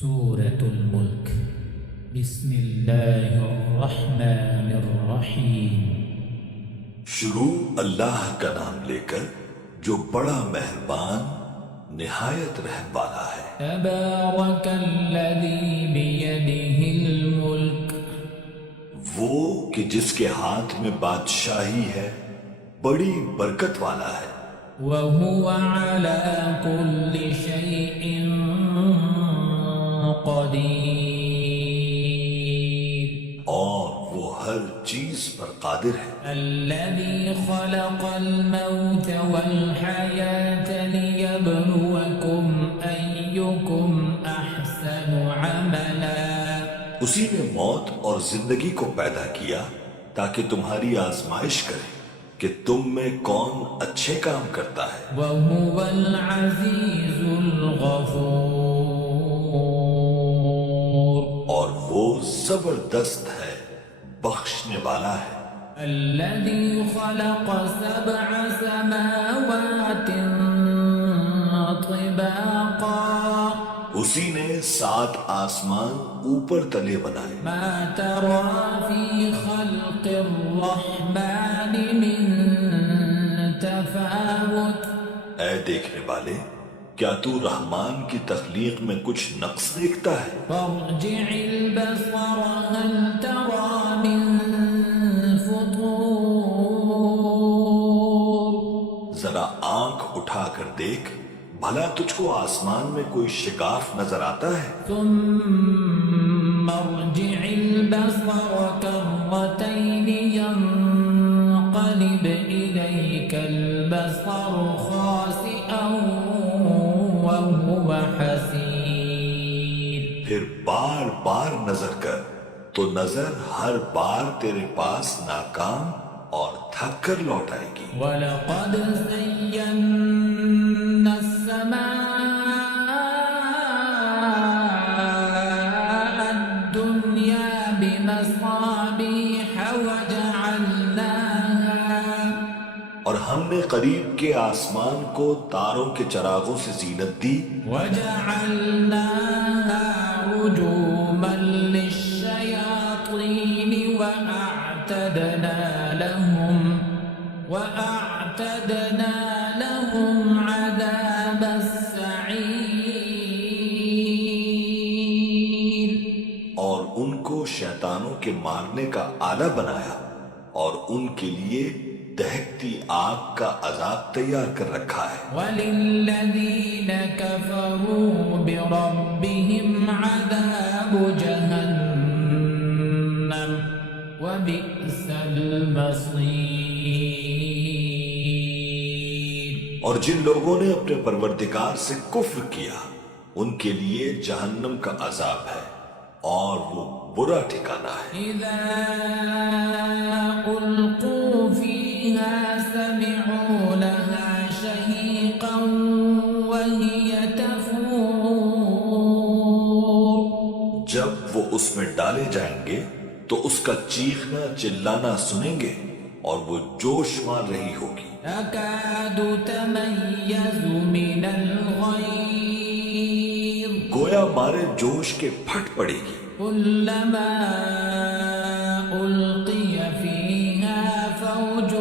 سورة الملک بسم اللہ الرحمن الرحیم۔ شروع اللہ کا نام لے کر جو بڑا مہربان نہایت رحم والا ہے۔ تبارک الذی بیدہ الملک، وہ کہ جس کے ہاتھ میں بادشاہی ہے بڑی برکت والا ہے، وہو علی کل شیء قدیر، اور وہ ہر چیز پر قادر ہے۔ الذي خلق الموت والحياة ليبلوكم أيكم أحسن عملا، اسی نے موت اور زندگی کو پیدا کیا تاکہ تمہاری آزمائش کرے کہ تم میں کون اچھے کام کرتا ہے، وهو العزيز الغفور، اور وہ زبردست ہے، بخشنے والا ہے۔ الذي خلق سبع سماوات طباقا، اسی نے 7 آسمان اوپر تلے بنائے، ما ترى في خلق الرحمن من تفاوت، اے دیکھنے والے، کیا تو رحمان کی تخلیق میں کچھ نقص دیکھتا ہے؟ فارجع البصر هل ترى من فطور، ذرا آنکھ اٹھا کر دیکھ، بھلا تجھ کو آسمان میں کوئی شگاف نظر آتا ہے؟ ثم ارجع البصر كرتين ينقلب إليك البصر خاسئا وهو حسير، پھر بار بار نظر کر تو نظر ہر بار تیرے پاس ناکام اور تھک کر لوٹ آئے گی۔ وَلَقَدْ زَيَّنَّا السَّمَاءَ الدُّنْيَا بِمَصَابِيحَ وَجَعَلْنَاهَا، اور ہم نے قریب کے آسمان کو تاروں کے چراغوں سے زینت دی، وَجَعَلْنَاهَا رُجُومًا لِلشَّيَاطِينِ وَأَعْتَدْنَا لَهُمْ عَذَابَ السَّعِيرِ، اور ان کو شیطانوں کے مارنے کا آلہ بنایا، اور ان کے لیے دہکتی آگ کا عذاب تیار کر رکھا ہے۔ وَلِلَّذِينَ كَفَرُوا بِرَبِّهِمْ عَذَابُ جَهَنَّمَ وَبِئْسَ الْمَصِيرُ، اور جن لوگوں نے اپنے پروردگار سے کفر کیا ان کے لیے جہنم کا عذاب ہے، اور وہ برا ٹھکانہ ہے۔ إِذَا أُلْقُوا فِيهَا سَمِعُوا لَهَا شَهِيقًا وَهِيَ تَفُورُ، جب وہ اس میں ڈالے جائیں گے تو اس کا چیخنا چلانا سنیں گے، اور وہ جوش مار رہی ہوگی۔ تَكَادُ تَمَيَّزُ مِنَ الْغَيْظِ، گویا مارے جوش کے پھٹ پڑے گی۔ كُلَّمَا أُلْقِيَ فِيهَا فَوْجٌ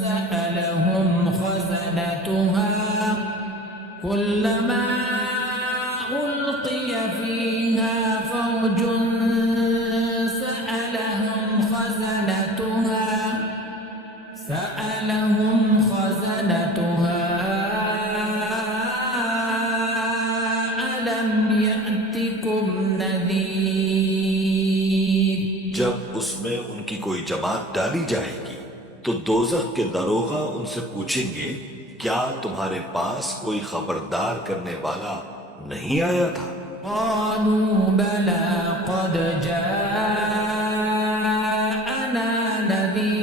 سَأَلَهُمْ خَزَنَتُهَا، كُلَّمَا أُلْقِيَ فِيهَا فَوْجٌ سَأَلَهُمْ خَزَنَتُهَا أَلَمْ يَأْتِكُمْ نَذِيرٌ، جب اس میں ان کی کوئی جماعت ڈالی جائے گی تو دوزخ کے داروغہ ان سے پوچھیں گے، کیا تمہارے پاس کوئی خبردار کرنے والا نہیں آیا تھا؟ قالوا بلى قد جاءنا نذير،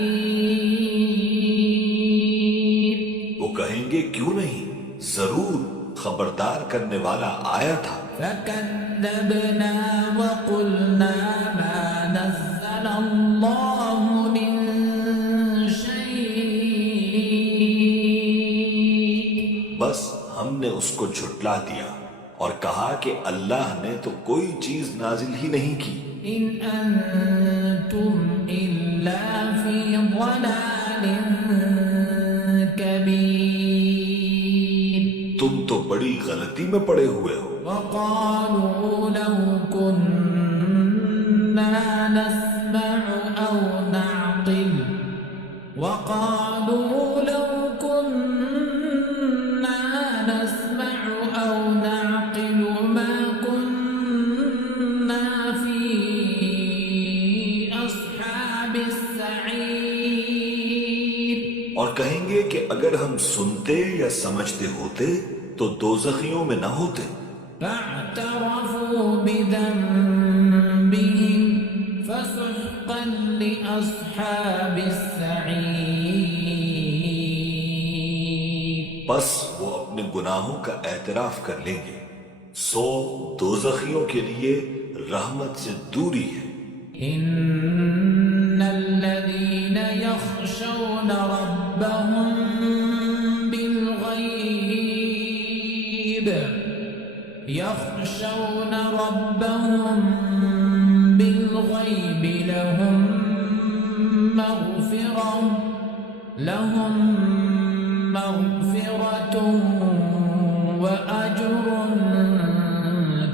وہ کہیں گے کیوں نہیں، ضرور خبردار کرنے والا آیا تھا۔ فكذبنا وقلنا ما نزل الله من شيء، بس ہم نے اس کو جھٹلا دیا اور کہا کہ اللہ نے تو کوئی چیز نازل ہی نہیں کی، إن أنتم إلا في ضلال كبير تم تو بڑی غلطی میں پڑے ہوئے ہو۔ وقالوا لو كنا نسمع أو نعقل وقالوا لو كنا نسمع أو نعقل ما كنا في أصحاب السعير اور کہیں گے کہ اگر ہم سنتے یا سمجھتے ہوتے تو دوزخیوں میں نہ ہوتے۔ فاعترفوا بذنبهم فسحقا لأصحاب السعير بس وہ اپنے گناہوں کا اعتراف کر لیں گے، سو دوزخیوں کے لیے رحمت سے دوری ہے۔ إن الذين يخشون ربهم بالغيب لهم مغفرة وأجر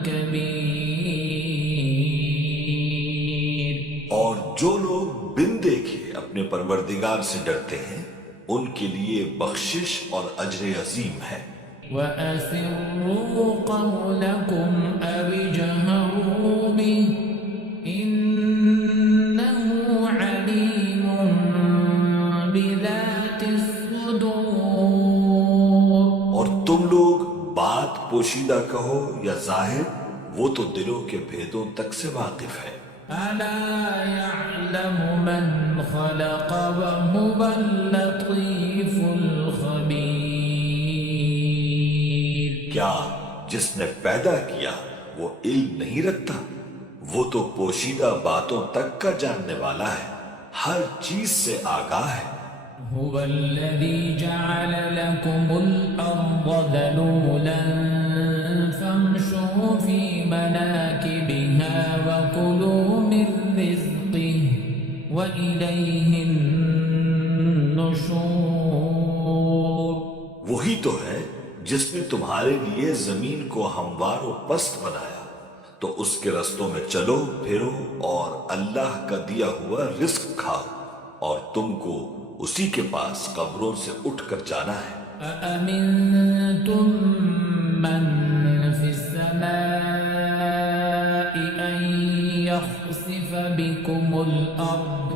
كبير اور جو لوگ بن دیکھے اپنے پروردگار سے ڈرتے ہیں ان کے لیے بخشش اور اجر عظیم ہے۔ وَأَسِرُّوا قَوْلَكُمْ أَوِ اجْهَرُوا بِهِ إِنَّهُ عَلِيمٌ بِذَاتِ الصُّدُورِ اور تم لوگ بات پوشیدہ کہو یا ظاہر، وہ تو دلوں کے بھیدوں تک سے واقف ہے۔ أَلَا يَعْلَمُ مَنْ خَلَقَ وَهُوَ اللَّطِيفُ الْخَبِيرُ کیا جس نے پیدا کیا وہ علم نہیں رکھتا؟ وہ تو پوشیدہ باتوں تک کا جاننے والا ہے، ہر چیز سے آگاہ ہے۔ هو الذي جعل لكم الأرض ذلولا فامشوا في مناكبها وكلوا من رزقه وإليه النشور وہی تو ہے جس نے تمہارے لیے زمین کو ہموار و پست بنایا، تو اس کے رستوں میں چلو پھرو اور اللہ کا دیا ہوا رزق کھاؤ، اور تم کو اسی کے پاس قبروں سے اٹھ کر جانا ہے۔ أَأَمِنْتُمْ مَنْ فِي السَّمَاءِ أَنْ يَخْسِفَ بِكُمُ الْأَرْضَ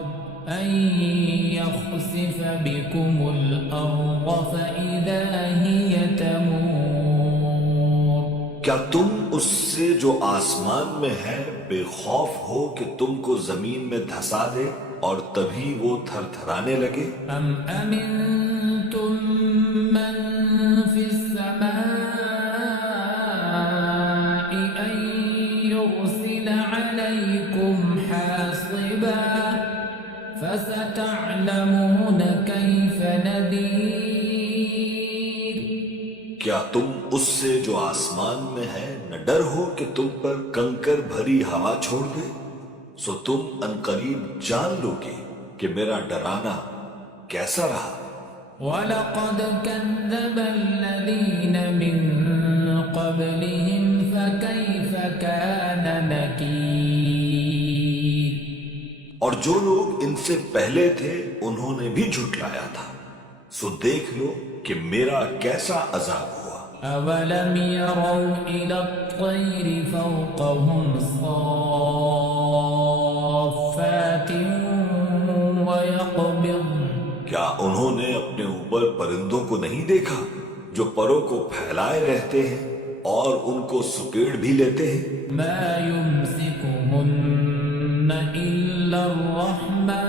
فَإِذَا هِيَ تَمُورُ کیا تم اس سے جو آسمان میں ہے بے خوف ہو کہ تم کو زمین میں دھسا دے اور تبھی وہ تھر تھرانے لگے؟ أَمْ أَمِنْتُمْ مَنْ فِي السَّمَاءِ أَنْ يُرْسِلَ عَلَيْكُمْ حَاصِبًا فَسَتَعْلَمُونَ كَيْفَ نَذِيرِ کیا تم اس سے جو آسمان میں ہے نہ ڈر ہو کہ تم پر کنکر بھری ہوا چھوڑ دے؟ سو تم عنقریب جان لو گے کہ میرا ڈرانا کیسا رہا۔ وَلَقَدْ كَذَّبَ الَّذِينَ مِن قَبْلِهِمْ فَكَيْفَ كَانَ نَكِيرِ اور جو لوگ ان سے پہلے تھے انہوں نے بھی جھٹلایا تھا، سو دیکھ لو کہ میرا کیسا عذاب ہوا۔ أَوَلَمْ يَرَوْا إِلَى الطَّيْرِ فَوْقَهُمْ صَافَّاتٍ وَيَقْبِضْنَ کیا انہوں نے اپنے اوپر پرندوں کو نہیں دیکھا جو پروں کو پھیلائے رہتے ہیں اور ان کو سکیڑ بھی لیتے ہیں؟ مَا يُمْسِكُهُنَّ إِلَّا الرَّحْمَنُ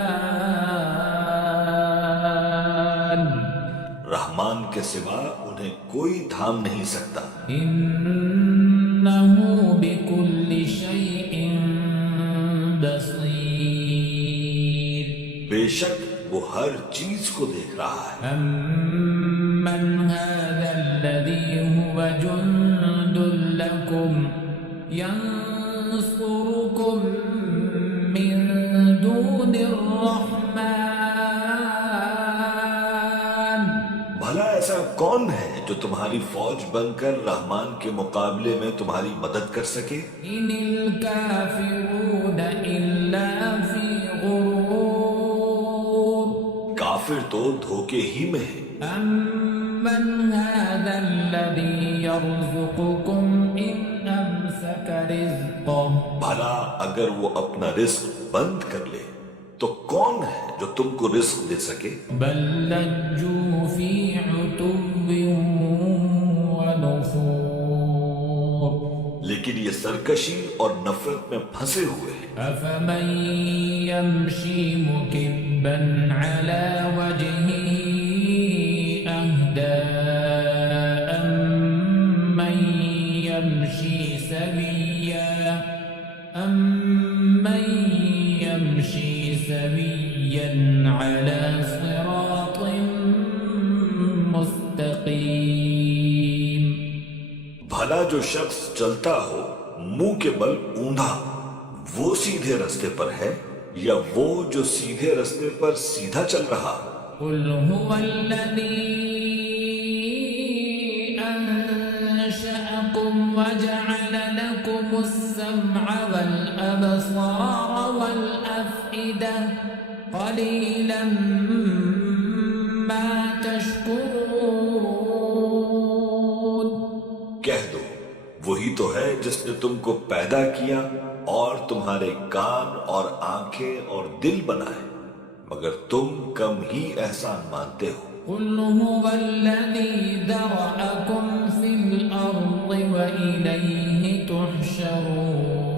رحمان کے سوا انہیں کوئی تھام نہیں سکتا۔ إِنَّهُ بِكُلِّ شَيْءٍ بَصِيرٌ بے شک وہ ہر چیز کو دیکھ رہا ہے۔ أَمَّنْ هَذَا الَّذِي هُوَ جُنْدٌ لَكُمْ ينصركم من دون الرحمن بھلا ایسا کون ہے جو تمہاری فوج بن کر رحمان کے مقابلے میں تمہاری مدد کر سکے؟ إن الكافرون إلا في غرور کافر تو دھوکے ہی میں ہے۔ أمن هذا الذي يرزقكم إن أمسك رزقه بھلا اگر وہ اپنا رزق بند کر لے تو کون ہے جو تم کو رزق دے سکے؟ بل لجوا في عتو ونفور لیکن یہ سرکشی اور نفرت میں پھنسے ہوئے ہیں۔ أفمن يمشي مكبا على وجهه أهدى أمن يمشي سويا على صراط مستقيم بھلا جو شخص چلتا ہو منہ کے بل اوندا وہ سیدھے رستے پر ہے یا وہ جو سیدھے رستے پر سیدھا چل رہا؟ قل هو الذي أنشأكم وجعل لكم السمع والأبصار والأفئدة قليلا ما تشكرون کہہ دو وہی تو ہے جس نے تم کو پیدا کیا اور تمہارے کان اور آنکھیں اور دل بنائے مگر تم کم ہی احسان مانتے ہو۔ قل هو الذي ذرأكم في الأرض وإليه تحشرون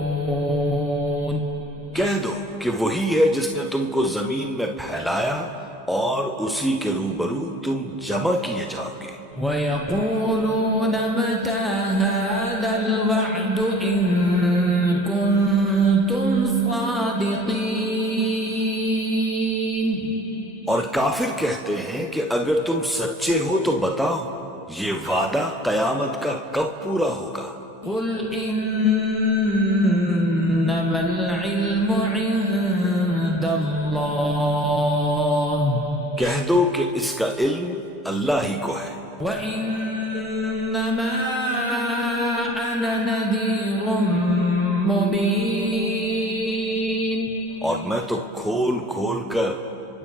کہہ دو کہ وہی ہے جس نے تم کو زمین میں پھیلایا اور اسی کے روبرو تم جمع کیے جاؤ گے۔ ويقولون متى هذا الوعد إن كنتم صادقين اور کافر کہتے ہیں کہ اگر تم سچے ہو تو بتاؤ یہ وعدہ قیامت کا کب پورا ہوگا؟ قل إنما العلم عند الله کہہ دو کہ اس کا علم اللہ ہی کو ہے، وإنما أنا نذير مبين اور میں تو کھول کھول کر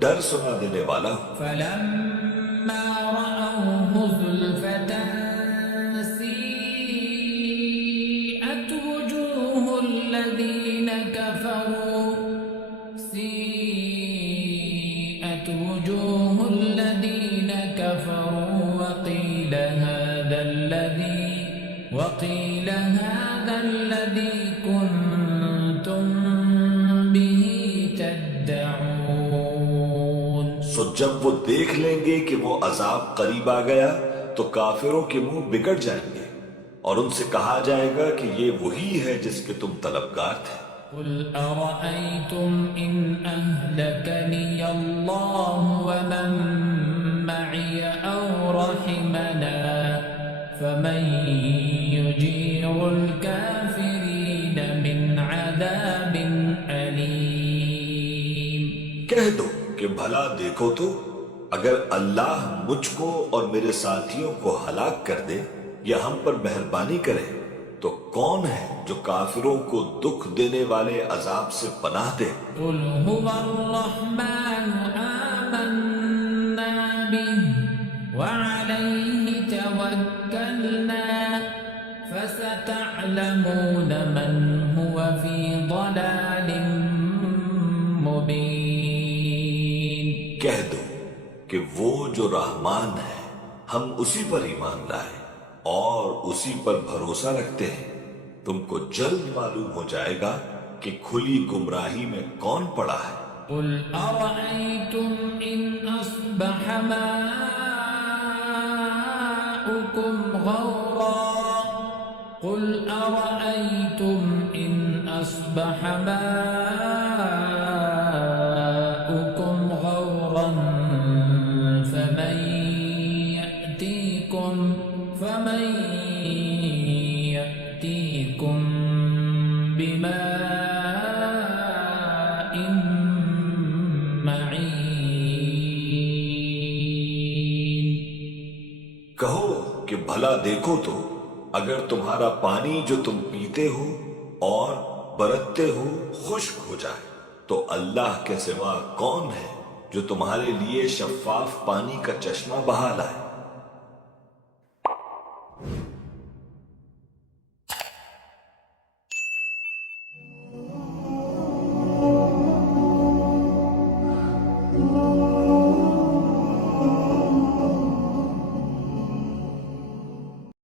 ڈر سنا دینے والا ہوں۔ فلما رأوه زلفة سيئت وجوه الذين كفروا وقيل هذا الذي كنتم به تدعون سو جب وہ دیکھ لیں گے کہ وہ عذاب قریب آ گیا تو کافروں کے منہ بگڑ جائیں گے اور ان سے کہا جائے گا کہ یہ وہی ہے جس کے تم طلبگار تھے۔ قل أرأيتم إن أهلكني الله ومن معي أو رحمنا فمن يجير الكافرين من عذاب أليم کہہ دو کہ بھلا دیکھو تو اگر اللہ مجھ کو اور میرے ساتھیوں کو ہلاک کر دے یا ہم پر مہربانی کرے تو کون ہے جو کافروں کو دکھ دینے والے عذاب سے پناہ دے؟ قل هو الرحمن آمنا به وعليه توكلنا فستعلمون من هو في ضلال مبين کہہ دو کہ وہ جو رحمان ہے ہم اسی پر ایمان لائے اور اسی پر بھروسہ رکھتے ہیں، تم کو جلد معلوم ہو جائے گا کہ کھلی گمراہی میں کون پڑا ہے۔ قل أرأيتم إن أصبح ماؤكم غورا قل أرأيتم إن أصبح ماؤكم غورا فمن يأتيكم بماء معين کہو کہ بھلا دیکھو تو اگر تمہارا پانی جو تم پیتے ہو اور برتتے ہو خشک ہو جائے تو اللہ کے سوا کون ہے جو تمہارے لیے شفاف پانی کا چشمہ بہا لائے؟